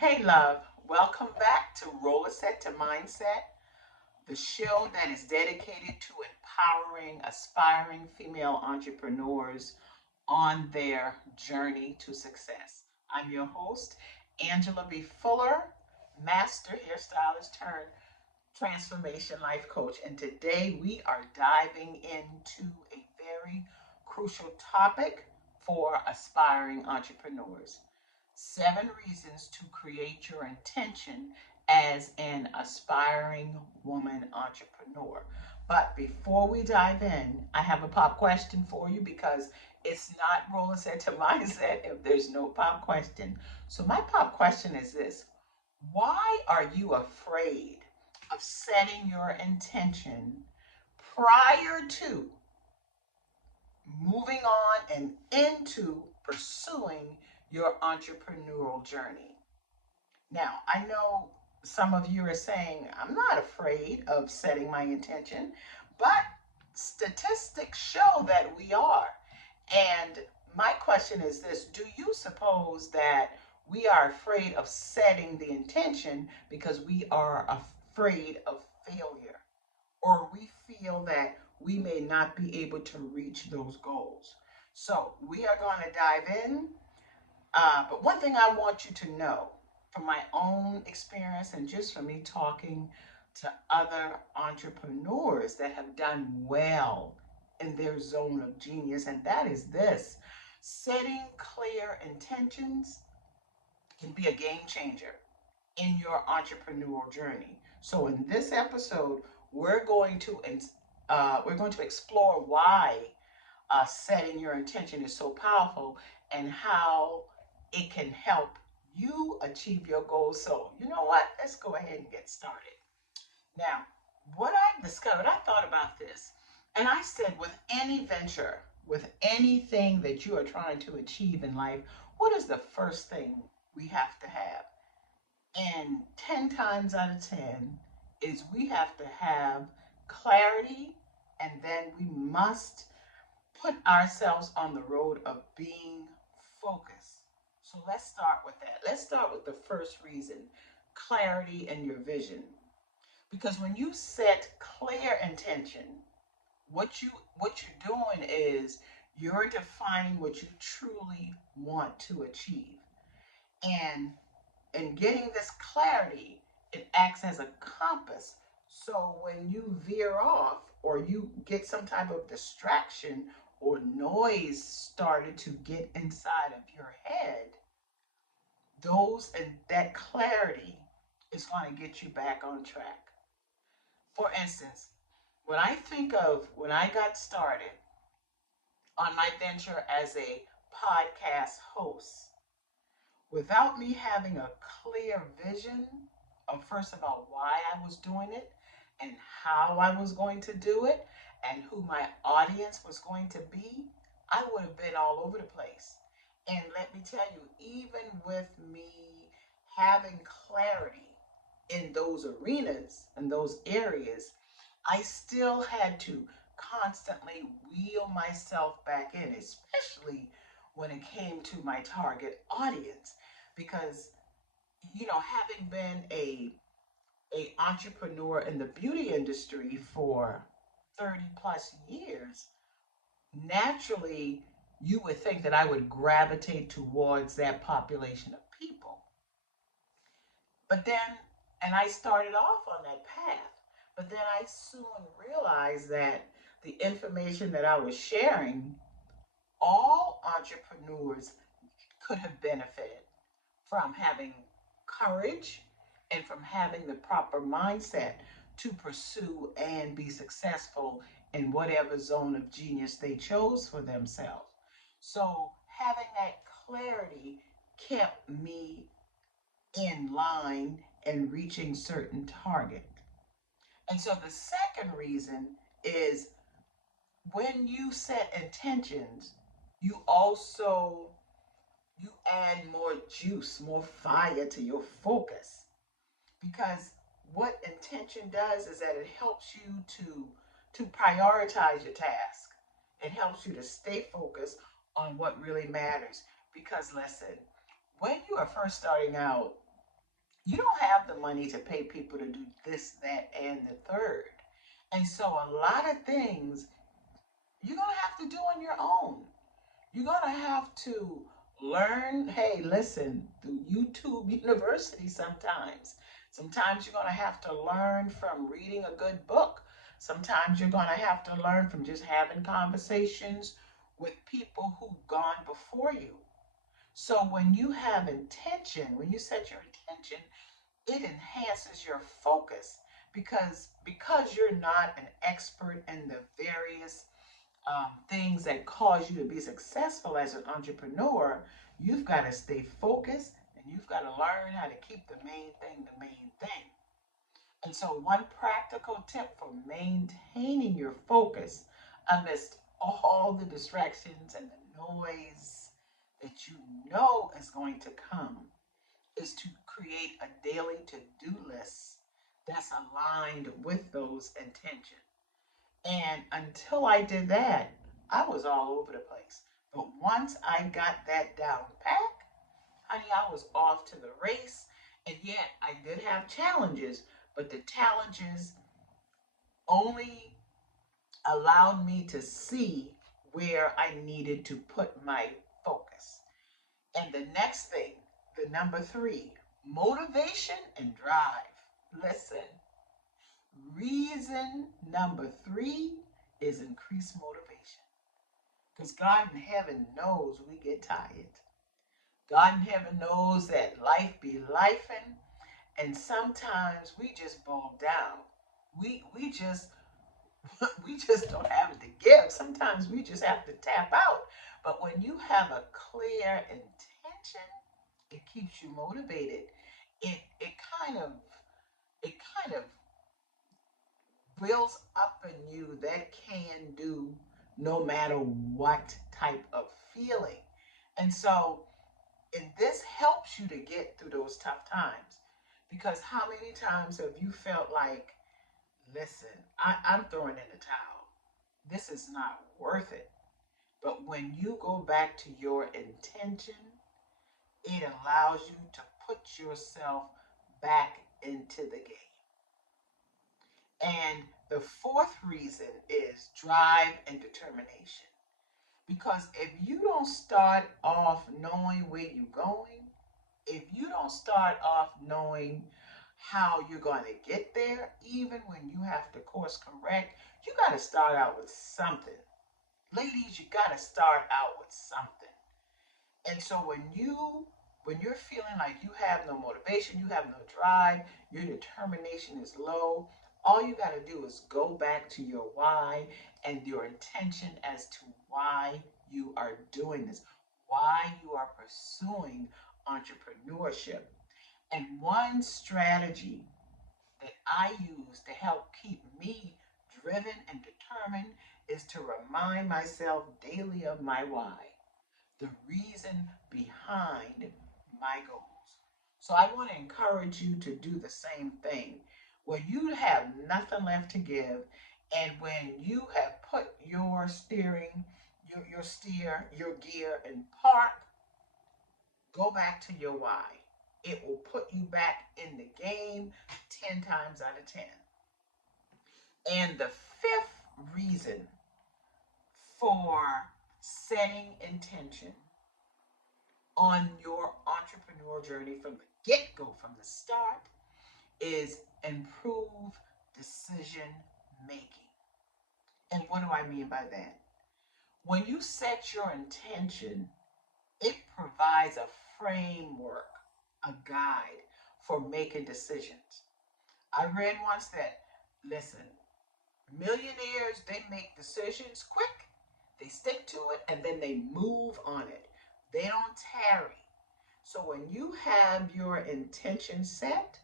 Hey, love, welcome back to Rollerset to Mindset, the show that is dedicated to empowering aspiring female entrepreneurs on their journey to success. I'm your host, Angela B. Fuller, master hairstylist turned transformation life coach. And today we are diving into a very crucial topic for aspiring entrepreneurs. 7 reasons to create your intention as an aspiring woman entrepreneur. But before we dive in, I have a pop question for you because it's not roller set to mindset if there's no pop question. So, my pop question is this: why are you afraid of setting your intention prior to moving on and into pursuing your entrepreneurial journey? Now, I know some of you are saying, I'm not afraid of setting my intention, but statistics show that we are. And my question is this: do you suppose that we are afraid of setting the intention because we are afraid of failure? Or we feel that we may not be able to reach those goals? So, we are going to dive in, but one thing I want you to know from my own experience and just from me talking to other entrepreneurs that have done well in their zone of genius, and that is this: setting clear intentions can be a game changer in your entrepreneurial journey. So in this episode, we're going to we're going to explore why setting your intention is so powerful and how it can help you achieve your goals. So, you know what? Let's go ahead and get started. Now, what I discovered, I thought about this, and I said, with any venture, with anything that you are trying to achieve in life, what is the first thing we have to have? And 10 times out of 10 is we have to have clarity, and then we must put ourselves on the road of being focused. So let's start with that. Let's start with the first reason: clarity in your vision. Because when you set clear intention, what you what you're doing is you're defining what you truly want to achieve. And in getting this clarity, it acts as a compass. So when you veer off or you get some type of distraction or noise started to get inside of your head, those and that clarity is going to get you back on track. For instance, when I think of when I got started on my venture as a podcast host, without me having a clear vision of, first of all, why I was doing it and how I was going to do it and who my audience was going to be, I would have been all over the place. And let me tell you, even with me having clarity in those arenas and those areas, I still had to constantly wheel myself back in, especially when it came to my target audience. Because, having been a entrepreneur in the beauty industry for 30 plus years, naturally you would think that I would gravitate towards that population of people. But then, and I started off on that path, but then I soon realized that the information that I was sharing, all entrepreneurs could have benefited from having courage and from having the proper mindset to pursue and be successful in whatever zone of genius they chose for themselves. So, having that clarity kept me in line and reaching certain target. And so the second reason is when you set intentions, you also you add more juice, more fire to your focus. Because what intention does is that it helps you to prioritize your task. It helps you to stay focused on what really matters. Because listen, when you are first starting out, You don't have the money to pay people to do this, that, and the third. And so a lot of things you're going to have to do on your own. You're going to have to learn. Hey, listen, through YouTube University sometimes. Sometimes you're going to have to learn from reading a good book. Sometimes you're going to have to learn from just having conversations with people who've gone before you. So when you have intention, when you set your intention, it enhances your focus because you're not an expert in the various things that cause you to be successful as an entrepreneur. You've got to stay focused and you've got to learn how to keep the main thing the main thing. And so, one practical tip for maintaining your focus amidst all the distractions and the noise that you know is going to come is to create a daily to do list that's aligned with those intentions. And until I did that, I was all over the place. But once I got that down pat, honey, I was off to the race. And yet I did have challenges, but the challenges only allowed me to see where I needed to put my focus. And the next thing, the number three, motivation and drive. Listen, reason number three is increased motivation. Because God in heaven knows we get tired. God in heaven knows that life be lifing, and sometimes we just bow down. We just we just don't have it to give. Sometimes we just have to tap out. But when you have a clear intention, it keeps you motivated. It kind of it kind of builds up in you that can do no matter what type of feeling. And so, and this helps you to get through those tough times. Because how many times have you felt like, listen, I'm throwing in the towel. This is not worth it. But when you go back to your intention, it allows you to put yourself back into the game. And the fourth reason is drive and determination. Because if you don't start off knowing where you're going, if you don't start off knowing how you're going to get there, even when you have to course correct, you got to start out with something. Ladies, you got to start out with something. And so when you're feeling like you have no motivation, you have no drive, your determination is low, all you got to do is go back to your why and your intention as to why you are doing this, why you are pursuing entrepreneurship. And one strategy that I use to help keep me driven and determined is to remind myself daily of my why, the reason behind my goals. So I want to encourage you to do the same thing. When you have nothing left to give, and when you have put your steering, your gear in park, go back to your why. It will put you back in the game 10 times out of 10. And the fifth reason for setting intention on your entrepreneurial journey from the get go, from the start, is improve decision making. And what do I mean by that? When you set your intention, it provides a framework, a guide for making decisions. I read once that, listen, millionaires, they make decisions quick, they stick to it, and then they move on it. They don't tarry. So when you have your intention set,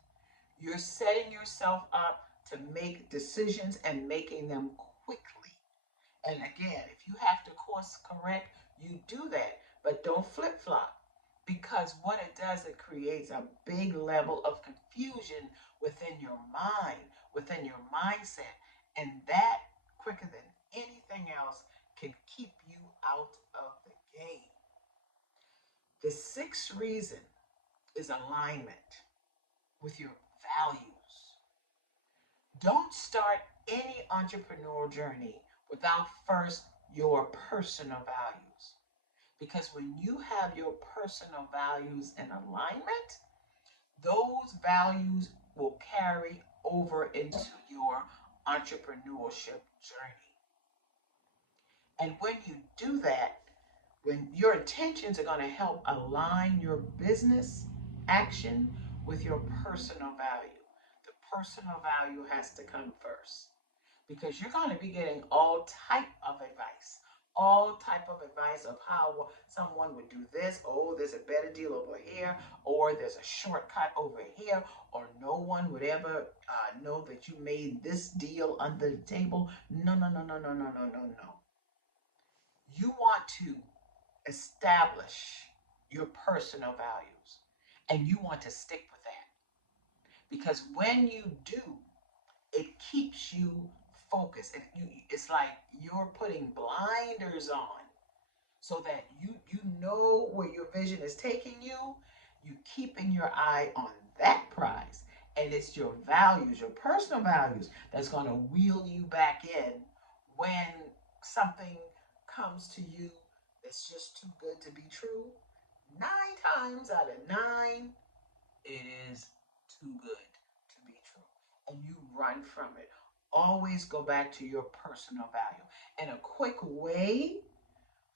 you're setting yourself up to make decisions and making them quickly. And again, if you have to course correct, you do that. But don't flip flop, because what it does, it creates a big level of confusion within your mind, within your mindset. And that, quicker than anything else, can keep you out of the game. The sixth reason is alignment. with your values. Don't start any entrepreneurial journey without first your personal values. Because when you have your personal values in alignment, those values will carry over into your entrepreneurship journey. And when you do that, when your intentions are going to help align your business action with your personal value. The personal value has to come first because you're going to be getting all type of advice, all type of advice of how someone would do this. Oh, there's a better deal over here, or there's a shortcut over here, or no one would ever know that you made this deal under the table. No, no, no, no, no, no, no, no, no. You want to establish your personal values and you want to stick with that because when you do, it keeps you focused. It's like you're putting blinders on so that you know where your vision is taking you. You keeping your eye on that prize, and it's your values, your personal values, that's going to wheel you back in when something comes to you that's just too good to be true. 9 times out of 9, it is too good to be true, and you run from it. Always go back to your personal value. And a quick way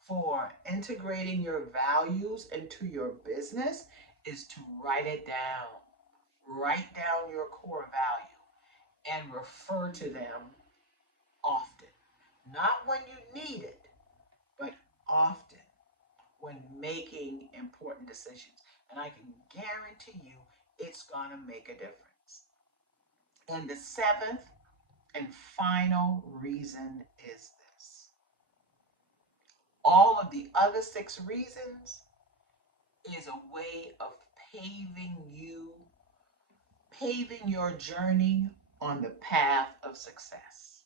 for integrating your values into your business is to write it down. Write down your core value and refer to them often. Not when you need it, but often when making important decisions. And I can guarantee you it's going to make a difference. And the seventh and final reason is this: all of the other 6 reasons is a way of paving you, paving your journey on the path of success.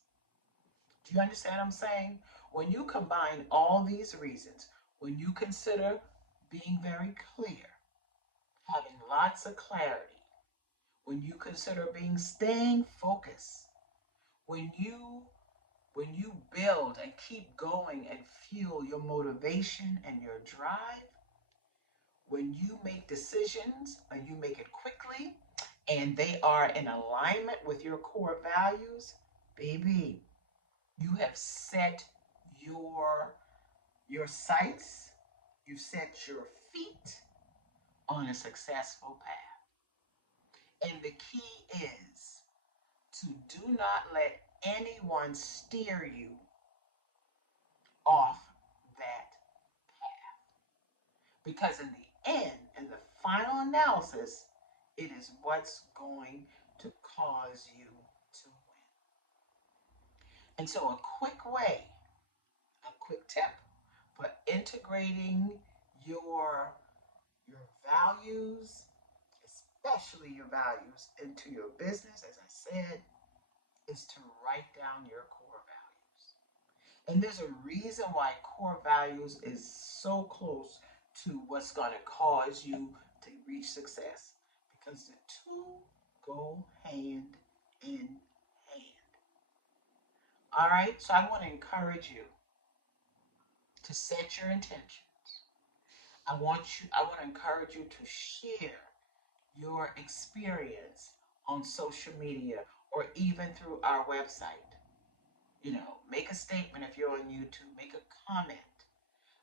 Do you understand what I'm saying? When you combine all these reasons, when you consider being very clear, having lots of clarity, when you consider being staying focused, when you build and keep going and fuel your motivation and your drive, when you make decisions and you make it quickly and they are in alignment with your core values, baby, you have set your sights, you've set your feet on a successful path. And the key is to do not let anyone steer you off that path. Because in the end, in the final analysis, it is what's going to cause you to win. And so a quick way, a quick tip for integrating your your values, especially your values, into your business, as I said, is to write down your core values. And there's a reason why core values is so close to what's going to cause you to reach success because the two go hand in hand. All right, so I want to encourage you to set your intentions. I want to encourage you to share your experience on social media or even through our website. Make a statement if you're on YouTube, make a comment.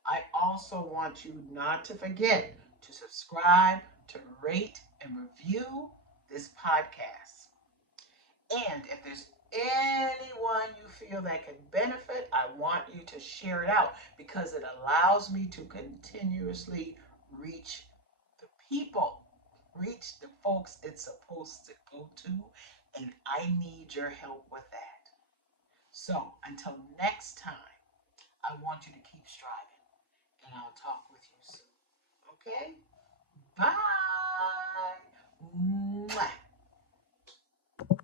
I also want you not to forget to subscribe, to rate, and review this podcast. And if there's anyone you feel that can benefit, I want you to share it out because it allows me to continuously reach the people, reach the folks it's supposed to go to, and I need your help with that. So until next time, I want you to keep striving, and I'll talk with you soon. Okay? Bye. Mwah.